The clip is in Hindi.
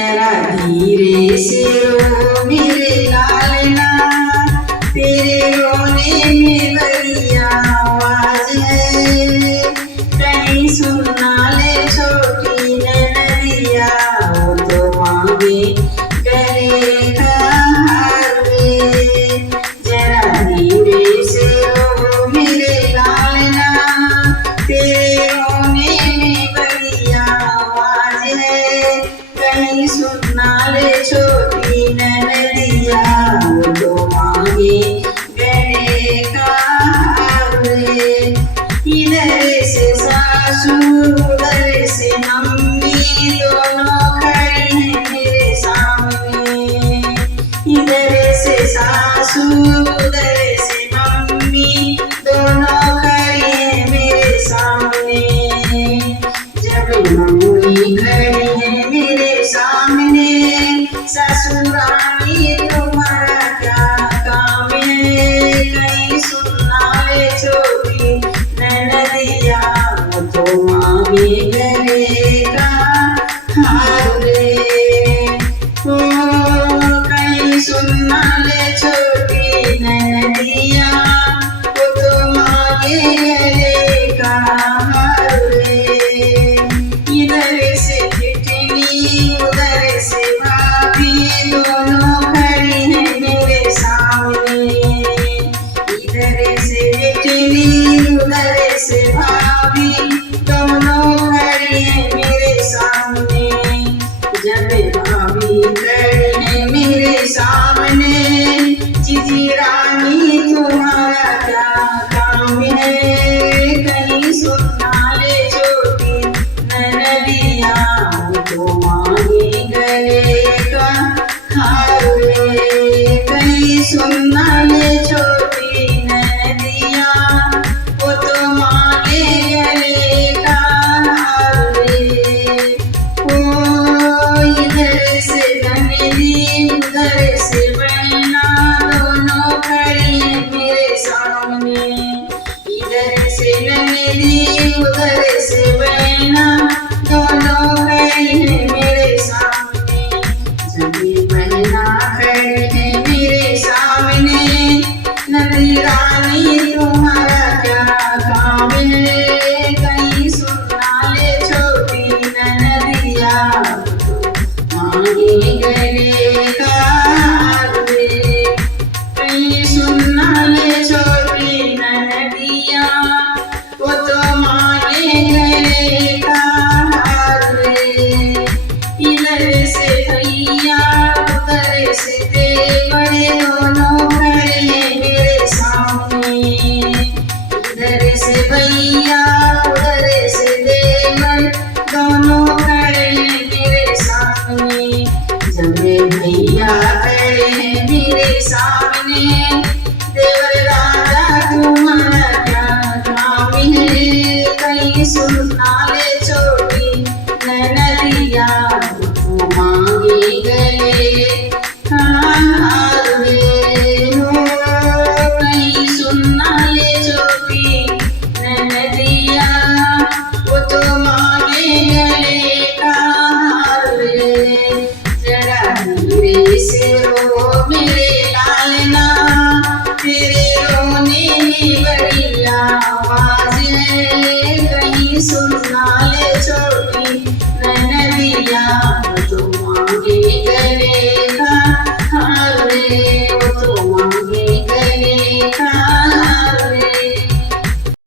जरा धीरे से रो मेरे लालना, तेरे रोने में बड़ी आवाज है। कहीं सुनना ले छोटी ननदिया, वो तो मांगे गले का हार वे। जरा धीरे से रो मेरे लालना, तेरे रोने में बड़ी आवाज है। कहीं सुनना ले छोटी ननदिया, वो तो मांगे गले का हार वे। इधर से सासू उधर से मम्मी, दोनों खड़ी हैं मेरे सामने। इधर से सासू उधर से मम्मी, दोनों खड़ी हैं मेरे सामने। जब मम्मी खड़ी है मेरे सामने, ससुरानी तुम्हारा क्या काम है। कहीं सुनना ले छोटी ननदिया, वो तो मांगे गले का हार रे। ओ कहीं सुनना ले छोटी ननदिया, वो तो मांगे गले का हार रे। इधर से किटनी उधर से भाभी, दोनों खड़ी हैं मेरे सामने। इधर से किटनी उधर से भाभी, दोनों खड़ी हैं मेरे सामने। जब भाभी खड़ी है मेरे सामने, जीजी रानी तुम्हारा क्या काम है। कहीं सुनना ले छोटी ननदिया, वो तो मांगे गले का हार रे। कहीं सुनना ले छोटी ननदिया, वो तो मांगे गले का हार रे। ओ इधर से ननदी उधर से बहना, दोनों खड़ी हैं मेरे सामने। इधर से ननदी उधर से बहना, दोनों खड़ी हैं मेरे सामने। जब ये बहना खड़ी है मेरे सामने, नदी रानी तुम्हारा क्या काम है। कहीं सुनना ले छोटी ननदिया, मांगे गले का हार रे। कहीं सुनना ले छोटी ननदिया, वो तो मांगे गले का हार रे। इधर से भैया उधर से देवर, दोनों खड़े हैं मेरे सामने। इधर से भैया उधर से देवर, दोनों खड़े हैं मेरे सामने। जब भैया खड़े हैं मेरे सामने, देवर राजा तुम्हारा क्या काम है। कहीं सुनना ले छोटी ननदिया, वो मांगे गले का हार रे। हो कहीं सुनना ले छोटी ननदिया, वो तो मांगे गले का हार रे। जरा धीरे से रो मेरे लालना, तेरे रोने में बड़ी आवाज है। कहीं सुनना ले छोटी ननदिया, वो तो मांगे गले